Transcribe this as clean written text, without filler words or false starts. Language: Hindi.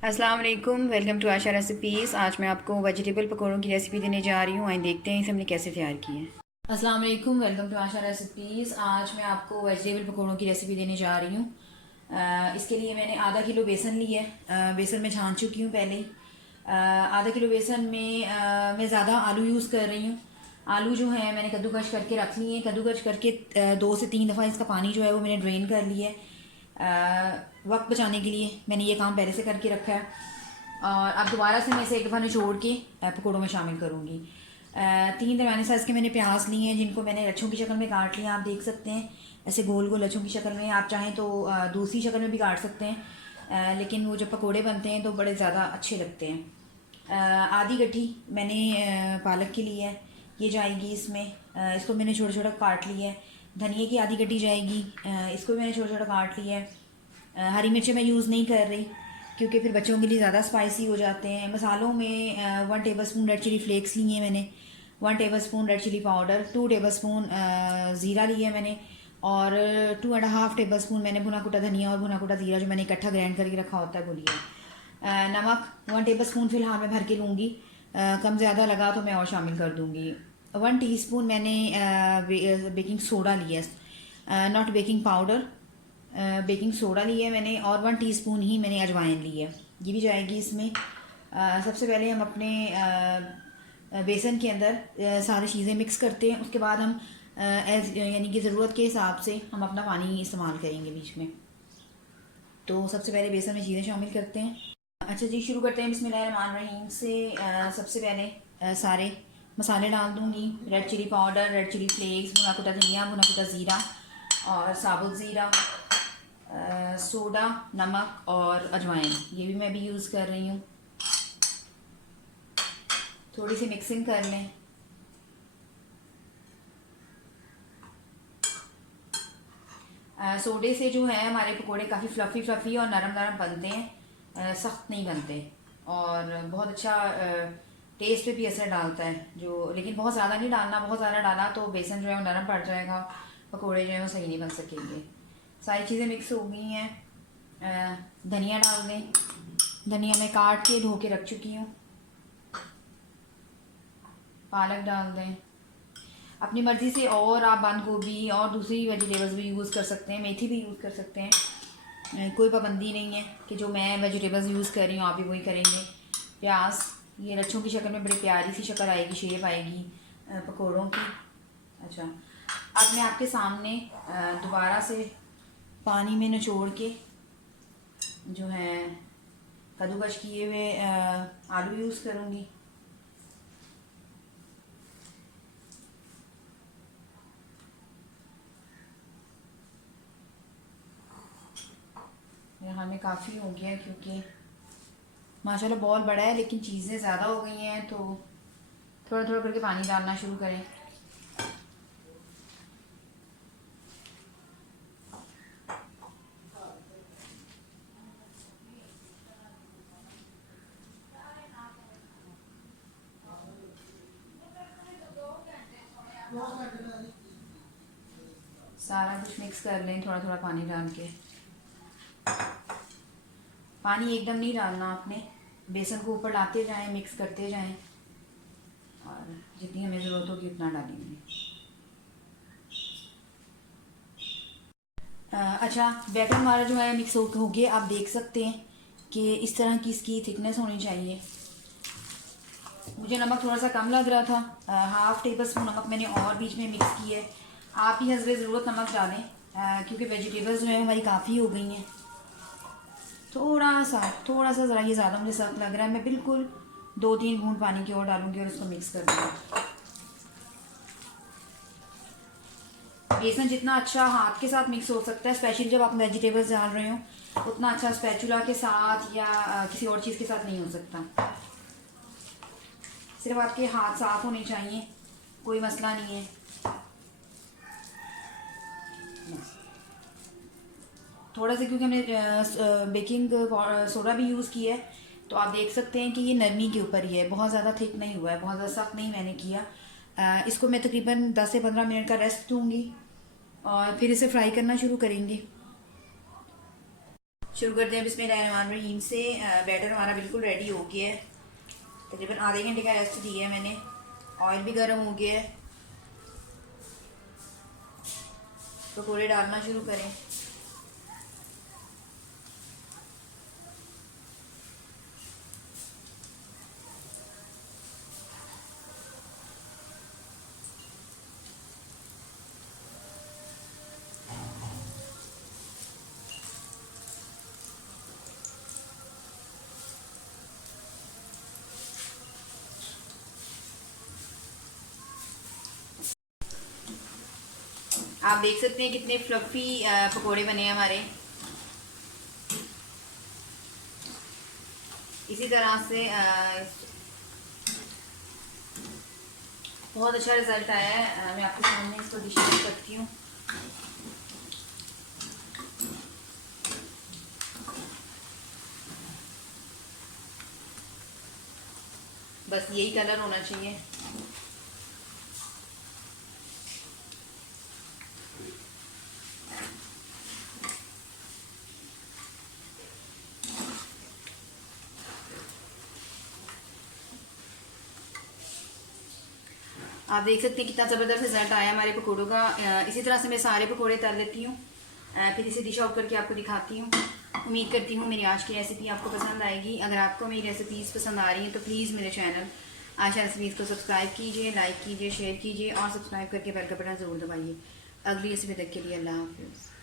अस्सलाम वालेकुम, वेलकम टू आशा रेसिपीज़। आज मैं आपको वेजिटेबल पकौड़ों की रेसिपी देने जा रही हूँ। आइए देखते हैं इसे हमने कैसे तैयार की है। अस्सलाम वालेकुम, वेलकम टू आशा रेसिपीज़। आज मैं आपको वेजिटेबल पकौड़ों की रेसिपी देने जा रही हूँ। इसके लिए मैंने आधा किलो बेसन ली है। बेसन में छान चुकी हूँ पहले ही। आधा किलो बेसन में मैं ज़्यादा आलू यूज़ कर रही हूँ। आलू जो है मैंने कद्दूकश करके रख लिए हैं। कद्दूकश करके 2 से 3 दफ़ा इसका पानी जो है वो मैंने ड्रेन कर लिया है। वक्त बचाने के लिए मैंने ये काम पहले से करके रखा है। और अब दोबारा से मैं इसे एक दफ़ा निचोड़ के पकौड़ों में शामिल करूँगी। 3 दरमियाने साइज़ के मैंने प्याज लिए हैं, जिनको मैंने लच्छों की शक्ल में काट लिया। आप देख सकते हैं ऐसे गोल गोल लच्छों की शक्ल में। आप चाहें तो दूसरी शक्ल में भी काट सकते हैं, लेकिन वो जब पकौड़े बनते हैं तो बड़े ज़्यादा अच्छे लगते हैं। आधी गड्ठी मैंने पालक की ली है, ये जाएगी इसमें। इसको मैंने छोटा छोटा काट लिया है। धनिए की आधी गड्ठी जाएगी, इसको भी मैंने छोटा छोटा काट लिया है। हरी मिर्चें मैं यूज़ नहीं कर रही क्योंकि फिर बच्चों के लिए ज़्यादा स्पाइसी हो जाते हैं। मसालों में 1 tablespoon red chilli flakes लिए हैं मैंने, 1 tablespoon red chilli powder, 2 tablespoon ज़ीरा लिया है मैंने, और 2.5 टेबल स्पून मैंने भुना कुटा धनिया और भुना कुटा ज़ीरा जो मैंने इकट्ठा ग्राइंड करके रखा होता है वो लिया है। नमक 1 टेबल स्पून फ़िलहाल मैं भर के लूँगी। कम ज़्यादा लगा तो मैं और शामिल कर दूँगी। 1 टीस्पून मैंने बेकिंग सोडा लिया है, not baking powder, baking soda लिया है मैंने, और 1 टीस्पून ही मैंने अजवाइन ली है, ये भी जाएगी इसमें। सबसे पहले हम अपने बेसन के अंदर सारी चीज़ें मिक्स करते हैं। उसके बाद हम यानी कि ज़रूरत के हिसाब से हम अपना पानी इस्तेमाल करेंगे बीच में। तो सबसे पहले बेसन में चीज़ें शामिल करते हैं। अच्छा जी, शुरू करते हैं बिस्मिल्लाहिर्रहमानिर्रहीम से। सबसे पहले सारे मसाले डाल दूँगी। Red chilli powder, red chilli flakes, भुना कुटा धनिया, भुना कुटा ज़ीरा और साबुत ज़ीरा, सोडा, नमक और अजवाइन, ये भी मैं भी यूज़ कर रही हूँ। थोड़ी सी मिक्सिंग कर लें। सोडे से जो है हमारे पकोड़े काफ़ी फ्लफ़ी फ्लफ़ी और नरम नरम बनते हैं, सख्त नहीं बनते, और बहुत अच्छा टेस्ट पे भी असर डालता है जो। लेकिन बहुत ज़्यादा नहीं डालना, बहुत ज़्यादा डाला तो बेसन जो है वो नरम पड़ जाएगा, पकोड़े जो है वो सही नहीं बन सकेंगे। सारी चीज़ें मिक्स हो गई हैं। धनिया डाल दें। धनिया मैं काट के धो के रख चुकी हूँ। पालक डाल दें। अपनी मर्ज़ी से और आप बंद गोभी और दूसरी वेजिटेबल्स भी यूज़ कर सकते हैं, मेथी भी यूज़ कर सकते हैं। कोई पाबंदी नहीं है कि जो मैं वेजिटेबल्स यूज़ कर रही हूँ आप भी वही करेंगे। प्याज, ये लच्छों की शक्ल में बड़ी प्यारी सी शक्ल आएगी, शेप आएगी पकौड़ों की। अच्छा, अब मैं आपके सामने दोबारा से पानी में निचोड़ के जो है कद्दूकश किए हुए आलू यूज़ करूँगी। यहाँ में काफ़ी हो गया क्योंकि माशाल्लाह बॉल बड़ा है, लेकिन चीज़ें ज़्यादा हो गई हैं, तो थोड़ा थोड़ा करके पानी डालना शुरू करें। सारा कुछ मिक्स कर लें थोड़ा थोड़ा पानी डाल के। पानी एकदम नहीं डालना आपने, बेसन को ऊपर लाते जाएं, मिक्स करते जाएं, और जितनी हमें ज़रूरत होगी उतना डालेंगे। अच्छा, बैटर हमारा जो है मिक्स हो गया। आप देख सकते हैं कि इस तरह की इसकी थिकनेस होनी चाहिए। मुझे नमक थोड़ा सा कम लग रहा था, 1/2 टेबल स्पून नमक मैंने और बीच में मिक्स किया है। आप ही हस्बे ज़रूरत नमक डालें, क्योंकि वेजिटेबल्स जो है हमारी काफ़ी हो गई हैं। थोड़ा सा ज़रा ये ज़्यादा मुझे सख्त लग रहा है। मैं बिल्कुल 2-3 बूंद पानी की और डालूंगी और इसको मिक्स कर दूँगी। बेसन जितना अच्छा हाथ के साथ मिक्स हो सकता है, स्पेशली जब आप वेजिटेबल्स डाल रहे हो, उतना अच्छा स्पैचुला के साथ या किसी और चीज़ के साथ नहीं हो सकता। सिर्फ आपके हाथ साफ होने चाहिए, कोई मसला नहीं है। थोड़ा सा क्योंकि हमने बेकिंग सोडा भी यूज़ किया है, तो आप देख सकते हैं कि ये नरमी के ऊपर ही है, बहुत ज़्यादा थिक नहीं हुआ है, बहुत ज़्यादा सख्त नहीं मैंने किया। इसको मैं तकरीबन 10 से 15 मिनट का रेस्ट दूँगी और फिर इसे फ्राई करना शुरू करेंगे। शुरू करते हैं बिस्मिल्लाहिर्रहमानिर्रहीम से। बैटर हमारा बिल्कुल रेडी हो गया है। तकरीबन आधे घंटे का रेस्ट दिया है मैंने। ऑयल भी गर्म हो गया है। पकौड़े डालना शुरू करें। आप देख सकते हैं कितने फ्लफी पकोड़े बने हैं हमारे। इसी तरह से बहुत अच्छा रिजल्ट आया है। मैं आपके सामने इसको डिश करती हूँ। बस यही कलर होना चाहिए। आप देख सकते हैं कितना ज़बरदस्त रिजल्ट आया हमारे पकोड़ों का। इसी तरह से मैं सारे पकोड़े तल लेती हूँ, फिर इसे डिश आउट करके आपको दिखाती हूँ। उम्मीद करती हूँ मेरी आज की रेसिपी आपको पसंद आएगी। अगर आपको मेरी रेसिपीज़ पसंद आ रही हैं तो प्लीज़ मेरे चैनल आशा रेसिपीज़ को सब्सक्राइब कीजिए, लाइक कीजिए, शेयर कीजिए और सब्सक्राइब करके बेल का बटन ज़रूर दबाइए। अगली रेसिपी तक के लिए अल्लाह हाफ़िज़।